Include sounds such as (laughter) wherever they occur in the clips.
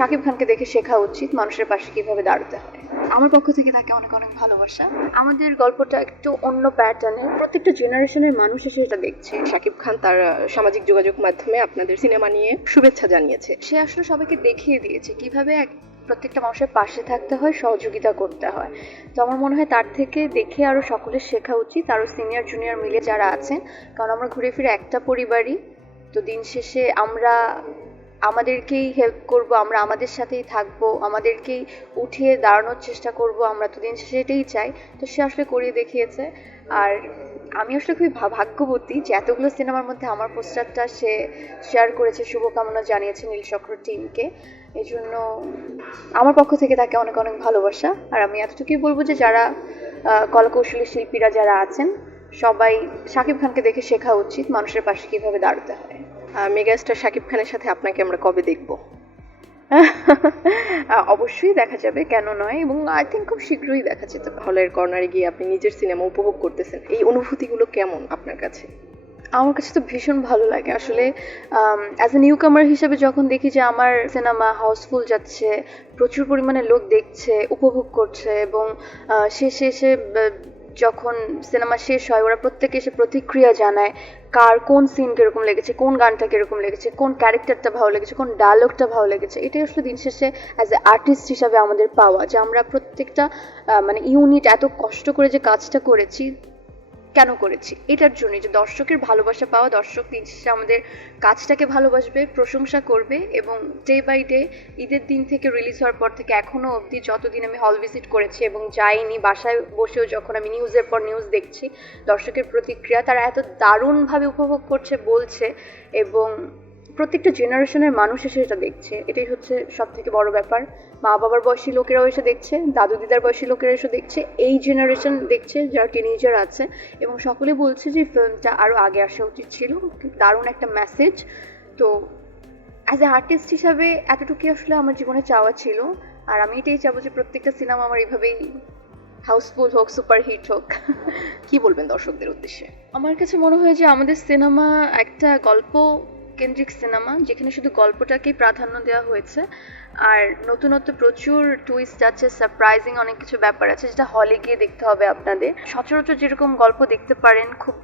শাকিব খানকে দেখে শেখা উচিত মানুষের পাশে কীভাবে দাঁড়াতে হয়। আমার পক্ষ থেকে তাকে অনেক অনেক ভালোবাসা। আমাদের গল্পটা একটু অন্য প্যাটার্নে প্রত্যেকটা জেনারেশনের মানুষ এসে এটা দেখছে। শাকিব খান তার সামাজিক যোগাযোগ মাধ্যমে আপনাদের সিনেমা নিয়ে শুভেচ্ছা জানিয়েছে। সে আসলে সবাইকে দেখিয়ে দিয়েছে কীভাবে এক প্রত্যেকটা মানুষের পাশে থাকতে হয় সহযোগিতা করতে হয়। তো আমার মনে হয় তার থেকে দেখে আরও সকলের শেখা উচিত আরও সিনিয়র জুনিয়র মিলে যারা আছেন। কারণ আমরা ঘুরে ফিরে একটা পরিবারই। তো দিন শেষে আমরা আমাদেরকেই হেল্প করব, আমরা আমাদের সাথেই থাকব, আমাদেরকেই উঠিয়ে দাঁড়ানোর চেষ্টা করব, আমরা তো দিন সেটাই চাই। তো সে আসলে করিয়ে দেখিয়েছে। আর আমি আসলে খুবই ভাগ্যবতী যে এতগুলো সিনেমার মধ্যে আমার পোস্টারটা সে শেয়ার করেছে, শুভকামনা জানিয়েছে নীলচক্র টিমকে এই জন্য আমার পক্ষ থেকে তাকে অনেক অনেক ভালোবাসা। আর আমি এতটুকুই বলব যে যারা কলাকৌশলী শিল্পীরা যারা আছেন, সবাই শাকিব খানকে দেখে শেখা উচিত মানুষের পাশে কীভাবে দাঁড়াতে হয়। মেগাস্টার শাকিব খানের সাথে আপনাকে আমরা কবে দেখব? অবশ্যই দেখা যাবে কেন নয় এবং আই থিঙ্ক খুব শীঘ্রই দেখা যেতে হলের কর্নারে গিয়ে আপনি নিজের সিনেমা উপভোগ করতেছেন। এই অনুভূতিগুলো কেমন আপনার কাছে? আমার কাছে তো ভীষণ ভালো লাগে। আসলে অ্যাজ এ নিউ কামার হিসেবে যখন দেখি যে আমার সিনেমা হাউসফুল যাচ্ছে প্রচুর পরিমাণে লোক দেখছে উপভোগ করছে এবং আহ, শেষে যখন সিনেমা শেষ হয়, ওরা প্রত্যেকে এসে প্রতিক্রিয়া জানায় কার কোন সিন কীরকম লেগেছে, কোন গানটা কীরকম লেগেছে, কোন ক্যারেক্টারটা ভালো লেগেছে, কোন ডায়লগটা ভালো লেগেছে। এটাই আসলে দিন শেষে অ্যাজ এ আর্টিস্ট হিসাবে আমাদের পাওয়া যে আমরা প্রত্যেকটা মানে ইউনিট এত কষ্ট করে যে কাজটা করেছি কেন করেছি? এটার জন্য যে দর্শকের ভালোবাসা পাওয়া, দর্শক নিজে আমাদের কাজটাকে ভালোবাসবে, প্রশংসা করবে এবং ডে বাই ডে ঈদের দিন থেকে রিলিজ হওয়ার পর থেকে এখনও অবধি যতদিন আমি হল ভিজিট করেছি এবং যাইনি, বাসায় বসেও যখন আমি নিউজের পর নিউজ দেখছি, দর্শকের প্রতিক্রিয়া তারা এত দারুণভাবে উপভোগ করছে, বলছে এবং প্রত্যেকটা জেনারেশনের মানুষ এসে এটা দেখছে। এটাই হচ্ছে সব থেকে বড় ব্যাপার। মা বাবার বয়সী লোকেরাও এসে দেখছে দাদু দিদার বয়সী লোকেরা এসে দেখছে, এই জেনারেশন দেখছে যারা টিনেজার আছে। এবং সকলে বলছে যে, ফিল্মটা আরও আগে আসা উচিত ছিল। দারুণ একটা মেসেজ তো অ্যাজ এ আর্টিস্ট হিসাবে এতটুকুই আসলে আমার জীবনে চাওয়া ছিল। আর আমি এটাই চাবো যে, প্রত্যেকটা সিনেমা আমার এইভাবেই হাউসফুল হোক সুপার হিট হোক। (laughs) কি বলবেন দর্শকদের উদ্দেশ্যে? আমার কাছে মনে হয় যে, আমাদের সিনেমা একটা গল্প কেন্দ্রিক সিনেমা, যেখানে শুধু গল্পটাকেই প্রাধান্য দেওয়া হয়েছে। আর নতুনত্ব প্রচুর টুইস্ট আছে সারপ্রাইজিং অনেক কিছু ব্যাপার আছে, যেটা হলে গিয়ে দেখতে হবে আপনাদের। সচরাচর যেরকম গল্প দেখতে পারেন, খুব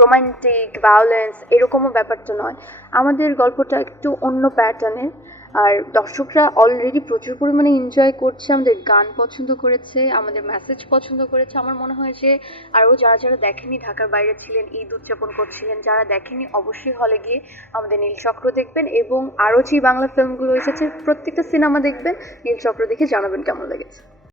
রোমান্টিক ভায়োলেন্স এরকমও ব্যাপারটা নয়। আমাদের গল্পটা একটু অন্য প্যাটার্নের আর দর্শকরা অলরেডি প্রচুর পরিমাণে এনজয় করছে, আমাদের গান পছন্দ করেছে, আমাদের মেসেজ পছন্দ করেছে। আমার মনে হয় যে আরও যারা যারা দেখেনি, ঢাকার বাইরে ছিলেন, ঈদ উদযাপন করছিলেন, যারা দেখেনি, অবশ্যই হলে গিয়ে আমাদের নীলচক্র দেখবেন এবং আরও যে বাংলা ফিল্মগুলো এসেছে, প্রত্যেকটা সিনেমা দেখবেন নীলচক্র দেখে জানাবেন কেমন লেগেছে।